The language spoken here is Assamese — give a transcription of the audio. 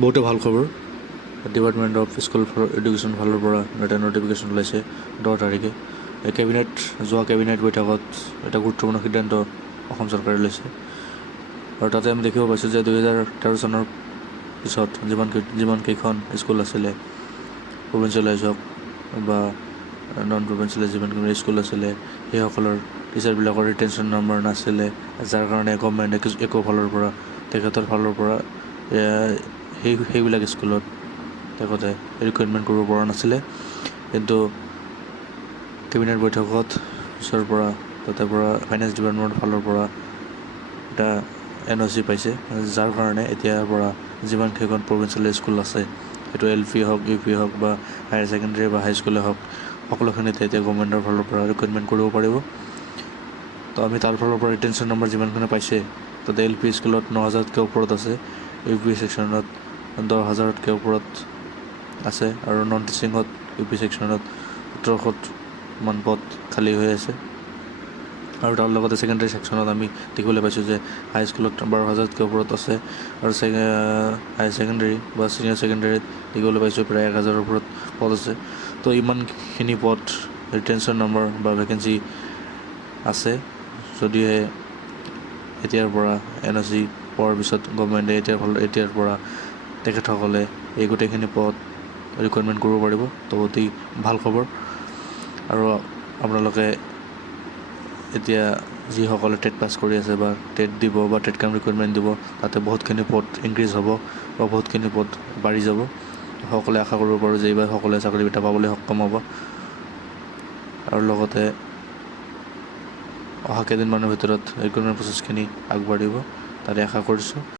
বহুতে ভাল খবৰ। Department of school for education ফালৰ পৰা এটা নটিফিকেশ্যন ওলাইছে 10 তাৰিখে। যোৱা কেবিনেট বৈঠকত এটা গুৰুত্বপূৰ্ণ সিদ্ধান্ত অসম চৰকাৰে লৈছে। আৰু তাতে আমি দেখিব পাইছোঁ যে 2013 চনৰ পিছত যিমানকেইখন স্কুল আছিলে, প্ৰভিঞ্চিয়েলাইজ হওক বা নন প্ৰভিঞ্চিয়েলাইজ যিমানকেইখন স্কুল আছিলে, সেইসকলৰ টিচাৰবিলাকৰ ৰিটেনশ্যন নম্বৰ নাছিলে, যাৰ কাৰণে গভৰ্ণমেণ্টে একো ফালৰ পৰা তেখেতৰ ফালৰ পৰা সেইবিলাক স্কুলত তেখেতে ৰিক্ৰুইটমেণ্ট কৰিব পৰা নাছিলে। কিন্তু কেবিনেট বৈঠকত পিছৰ পৰা তাতে পৰা ফাইনেন্স ডিপাৰ্টমেণ্টৰ ফালৰ পৰা এটা NOC পাইছে, যাৰ কাৰণে এতিয়াৰ পৰা যিমানকেইখন প্ৰভিঞ্চিয়েল স্কুল আছে, সেইটো LP হওক, UP হওক বা হায়াৰ ছেকেণ্ডেৰী বা হাইস্কুলে হওক, সকলোখিনিতে এতিয়া গভৰ্ণমেণ্টৰ ফালৰ পৰা ৰিক্ৰুইটমেণ্ট কৰিব পাৰিব। তো আমি তাৰ ফালৰ পৰা ৰিটেনশ্যন নম্বৰ যিমানখিনি পাইছে, তাতে LP স্কুলত 9,000তকৈ ওপৰত আছে, UP ছেকশ্যনত 10,000তকৈ ওপৰত আছে, আৰু নন টিচিঙত UP ছেকশ্যনত 1700মান পদ খালী হৈ আছে। আৰু তাৰ লগতে ছেকেণ্ডেৰী ছেকশ্যনত আমি দেখিবলৈ পাইছোঁ যে হাইস্কুলত 12,000তকৈ ওপৰত আছে, আৰু হায়াৰ ছেকেণ্ডেৰী বা ছিনিয়ৰ ছেকেণ্ডেৰীত দেখিবলৈ পাইছোঁ প্ৰায় 1,000ৰ ওপৰত পদ আছে। তো ইমানখিনি পদ ৰিটেনশ্যন নম্বৰ বা ভেকেঞ্চি আছে, যদিহে এতিয়াৰ পৰা NOC পোৱাৰ পিছত গভৰ্ণমেণ্টে এতিয়াৰ পৰা তেখেতসকলে এই গোটেইখিনি পদ ৰিক্ৰুইটমেণ্ট কৰিব পাৰিব। তো অতি ভাল খবৰ। আৰু আপোনালোকে এতিয়া যিসকলে টেট পাছ কৰি আছে বা টেট দিব বা টেট কাম ৰিক্ৰুইটমেণ্ট দিব, তাতে বহুতখিনি পদ ইনক্ৰিজ হ'ব বা বহুতখিনি পদ বাঢ়ি যাব। সকলোৱে আশা কৰিব পাৰোঁ যে এইবাৰ সকলোৱে চাকৰিকেইটা পাবলৈ সক্ষম হ'ব। আৰু লগতে অহা কেইদিনমানৰ ভিতৰত ৰিক্ৰুইটমেণ্ট প্ৰচেছখিনি আগবাঢ়িব, তাতে আশা কৰিছোঁ।